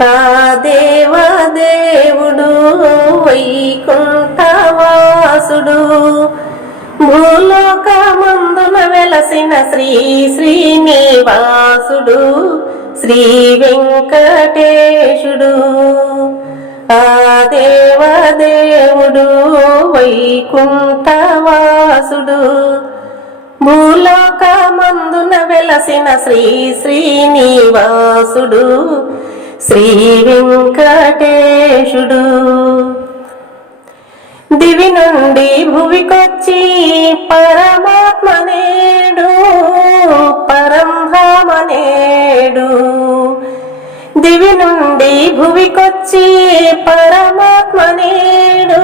ఆ దేవదేవుడు వైకుంఠవాసుడు. భూలోకమందున వెలసిన శ్రీ శ్రీనివాసుడు శ్రీ వెంకటేశుడు. ఆ దేవదేవుడు వైకుంఠవాసుడు. భూలోకమందున వెలసిన శ్రీ శ్రీనివాసుడు. శ్రీ వెంకటేశుడు దివి నుండి భువికొచ్చి పరమాత్మనేడు నేడు దివి నుండి భువికొచ్చి పరమాత్మనేడు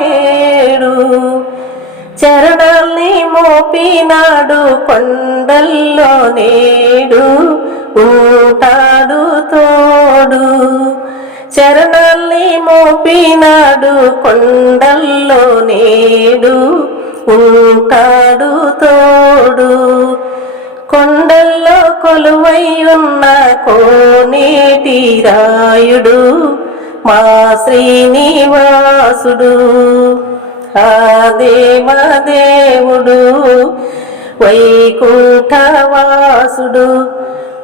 నేడు. చరణాల్ని మోపినాడు కొండల్లో నేడు. ఉంటాడు తోడు. చరణాల్ని మోపినాడు కొండల్లో నేడు. ఉంటాడు తోడు. కొండల్లో కొలువై ఉన్న కోనేటి రాయుడు మా శ్రీనివాసుడు. ఆ దేవదేవుడు వైకుంఠవాసుడు.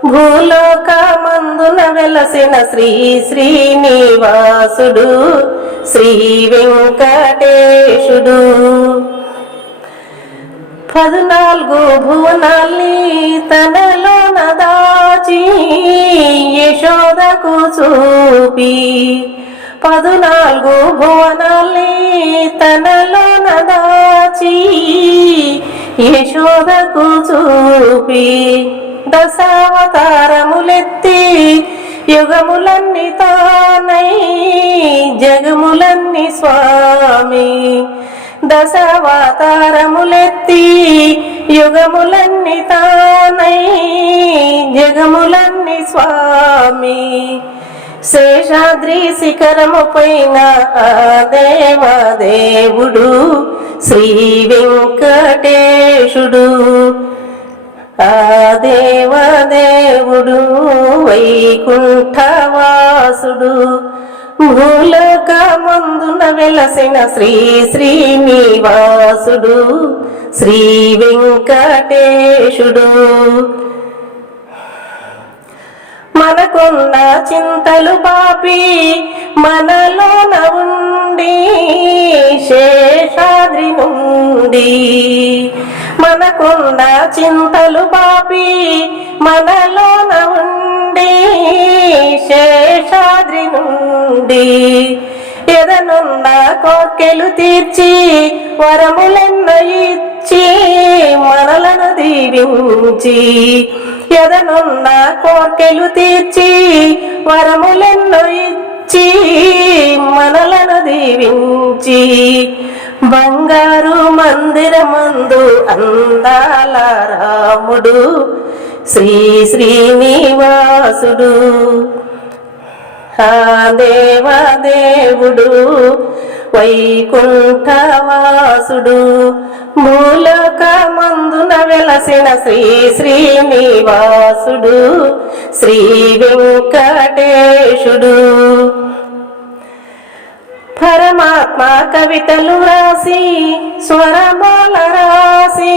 భూలోకమందున వెలసిన శ్రీ శ్రీనివాసుడు శ్రీ వెంకటేశుడు. పద్నాలుగు భువనాల్ని తనలో నదాచి యశోదకు చూపి పద్నాలుగు భువనాల్ని తనలో నదాచి యశోదకు చూపి దశావతారములెత్తి యుగములన్నీ తానై జగములన్నీ స్వామి. దశావతారములెత్తి యుగములన్నీ తానై జగములన్నీ స్వామి. శేషాద్రి శిఖరము పైన ఆ దేవదేవుడు శ్రీ వెంకటేశుడు. ఆ దేవదేవుడు వైకుంఠవాసుడు భూలోకమందున వెలసిన శ్రీ శ్రీనివాసుడు శ్రీ వెంకటేశుడు. మనకున్న చింతలు పాపి మనలోన ఉండి శేషాద్రి నుండి మనకున్న చింతలు బాపి మనలోన ఉండి శేషాద్రి నుండి ఎదనున్న కోకెలు తీర్చి వరములెన్న ఇచ్చి మనలను దీవించి ఎదనున్న కోర్కెలు తీర్చి వరములెన్నో ఇచ్చి మనలను దీవించి బంగారు మందిరమందు అందాల రాముడు శ్రీ శ్రీనివాసుడు. ఆ దేవదేవుడు వైకుంఠవాసుడు. మూలకమందున వెలసిన శ్రీ శ్రీనివాసుడు శ్రీ వెంకటేశుడు. మా కవితలు రాసి స్వరమాల రాసి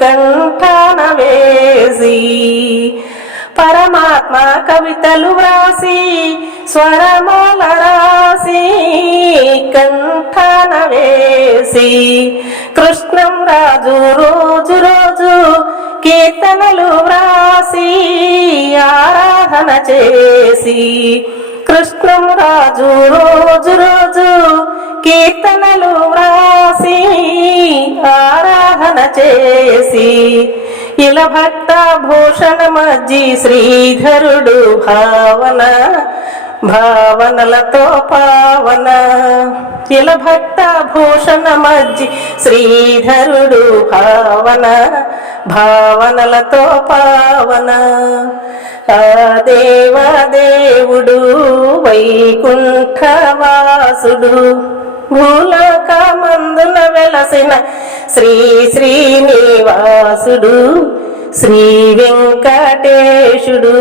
కంఠాన వేసి పరమాత్మ కవితలు వ్రాసి స్వరమాల రాసి కంఠాన వేసి కృష్ణం రాజు రోజు రోజు కీర్తనలు వ్రాసి ఆరాధన చేసి కృష్ణం రాజు రోజు రోజు కీర్తనలు వ్రాసి ఆరాధన చేసి ఇలా భక్త భూషణ మజ్జి శ్రీధరుడు భావన భావనలతో పావన. ఇలా భక్త భూషణ మజ్జి శ్రీధరుడు భావన భావనలతో పావన. ఆ దేవదేవుడు వైకుంఠవాసుడు భూలోక మందున వెలసిన శ్రీ శ్రీనివాసుడు శ్రీ వెంకటేశుడు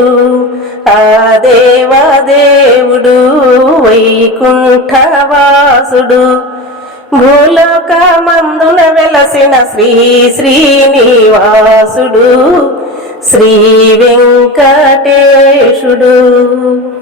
ఆ దేవదేవుడు వైకుంఠవాసుడు భూలోక మందున వెలసిన శ్రీ శ్రీనివాసుడు శ్రీ వెంకటేశుడు.